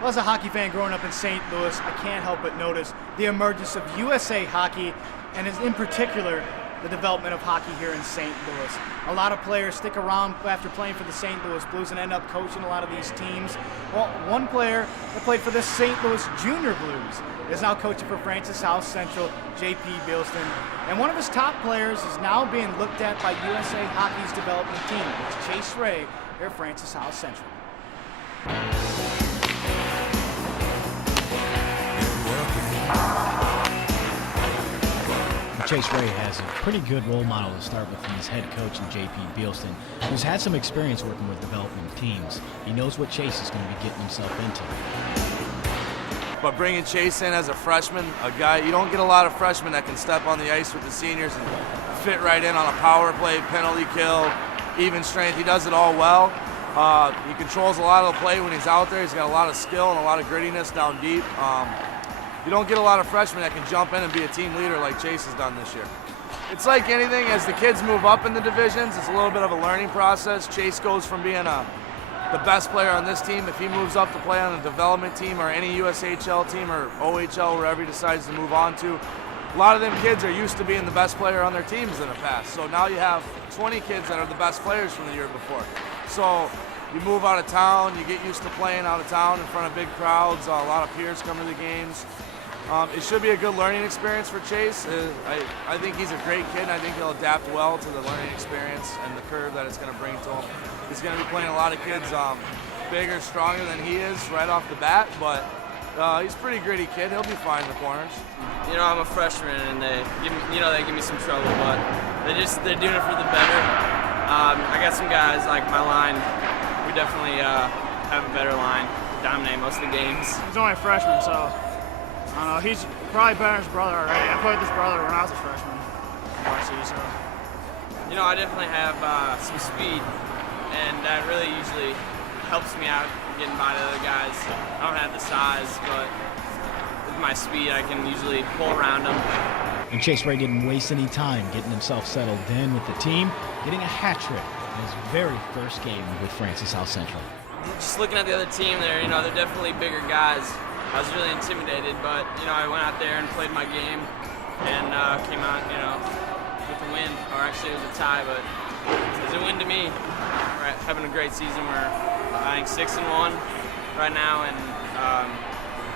Well, as a hockey fan growing up in St. Louis, I can't help but notice the emergence of USA hockey, and in particular, the development of hockey here in St. Louis. A lot of players stick around after playing for the St. Louis Blues and end up coaching a lot of these teams. Well, one player that played for the St. Louis Junior Blues is now coaching for Francis South Central, J.P. Bilston. And one of his top players is now being looked at by USA Hockey's development team. It's Chase Ray here at Francis South Central. Chase Ray has a pretty good role model to start with from his head coach in J.P. Bilston, who's had some experience working with development teams. He knows what Chase is going to be getting himself into. But bringing Chase in as a freshman, a guy, you don't get a lot of freshmen that can step on the ice with the seniors and fit right in on a power play, penalty kill, even strength. He does it all well. He controls a lot of the play when he's out there. He's got a lot of skill and a lot of grittiness down deep. You don't get a lot of freshmen that can jump in and be a team leader like Chase has done this year. It's like anything, as the kids move up in the divisions, it's a little bit of a learning process. Chase goes from being the best player on this team. If he moves up to play on a development team or any USHL team or OHL, wherever he decides to move on to, a lot of them kids are used to being the best player on their teams in the past. So now you have 20 kids that are the best players from the year before. So you move out of town, you get used to playing out of town in front of big crowds. A lot of peers come to the games. It should be a good learning experience for Chase. I think he's a great kid, and I think he'll adapt well to the learning experience and the curve that it's going to bring to him. He's going to be playing a lot of kids bigger, stronger than he is right off the bat, but he's a pretty gritty kid. He'll be fine in the corners. You know, I'm a freshman, and they give me some trouble, but they're doing it for the better. I got some guys like my line. We definitely have a better line, dominate most of the games. He's only a freshman, so. I don't know, he's probably better than his brother already. I played with his brother when I was a freshman in varsity, so. You know, I definitely have some speed, and that really usually helps me out getting by the other guys. I don't have the size, but with my speed, I can usually pull around them. And Chase Ray didn't waste any time getting himself settled in with the team, getting a hat trick in his very first game with Francis South Central. Just looking at the other team there, you know, they're definitely bigger guys. I was really intimidated, but, you know, I went out there and played my game and came out, you know, with a win. Or actually, it was a tie, but it was a win to me. We're having a great season. We're, I think, 6-1 right now, and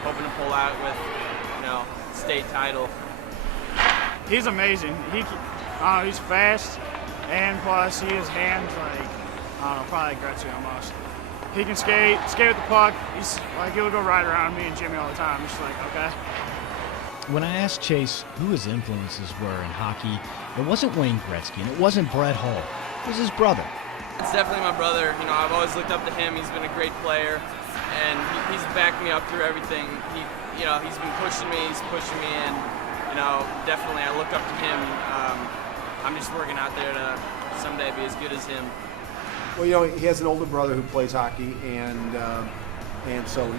hoping to pull out with, you know, state title. He's amazing. He's fast, and plus his hands, like, I don't know, probably like Gretzky almost. He can skate with the puck. He'll go right around me and Jimmy all the time. It's like, okay. When I asked Chase who his influences were in hockey, it wasn't Wayne Gretzky and it wasn't Brett Hull. It was his brother. It's definitely my brother. You know, I've always looked up to him. He's been a great player, and he's backed me up through everything. He's been pushing me. He's pushing me, and you know, definitely I look up to him. I'm just working out there to someday be as good as him. Well, you know, he has an older brother who plays hockey, and so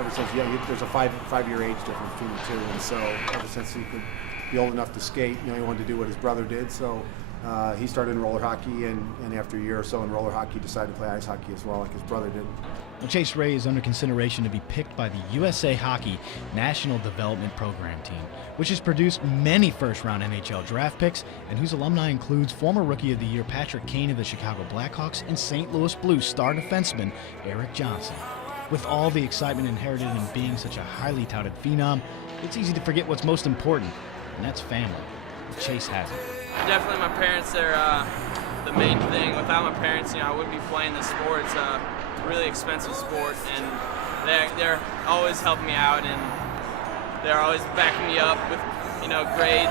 ever since there's a five-year age difference between the two, and so ever since he could be old enough to skate, you know, he wanted to do what his brother did. So he started in roller hockey, and after a year or so in roller hockey, decided to play ice hockey as well, like his brother did. Well, Chase Ray is under consideration to be picked by the USA Hockey National Development Program team, which has produced many first-round NHL draft picks and whose alumni includes former Rookie of the Year Patrick Kane of the Chicago Blackhawks and St. Louis Blues star defenseman Eric Johnson. With all the excitement inherited in being such a highly touted phenom, it's easy to forget what's most important, and that's family. Chase has it. Definitely my parents, they're the main thing. Without my parents, you know, I wouldn't be playing this sport. It's a really expensive sport, and they're always helping me out, and they're always backing me up with, you know, grades.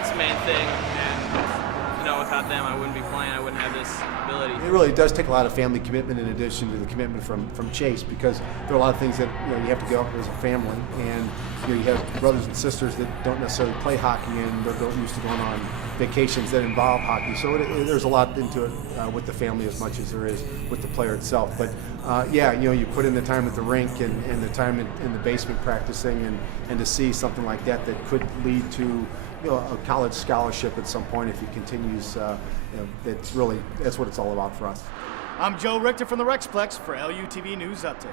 It's the main thing, and, you know, without them, I wouldn't be playing. I wouldn't have this ability. It really does take a lot of family commitment in addition to the commitment from Chase, because there are a lot of things that, you know, you have to go as a family, and you have brothers and sisters that don't necessarily play hockey and they're used to going on vacations that involve hockey. So there's a lot into it with the family as much as there is with the player itself. But yeah, you know, you put in the time at the rink and the time in the basement practicing, and to see something like that could lead to, you know, a college scholarship at some point if he continues. You know, that's what it's all about for us. I'm Joe Richter from the Rexplex for LUTV News Update.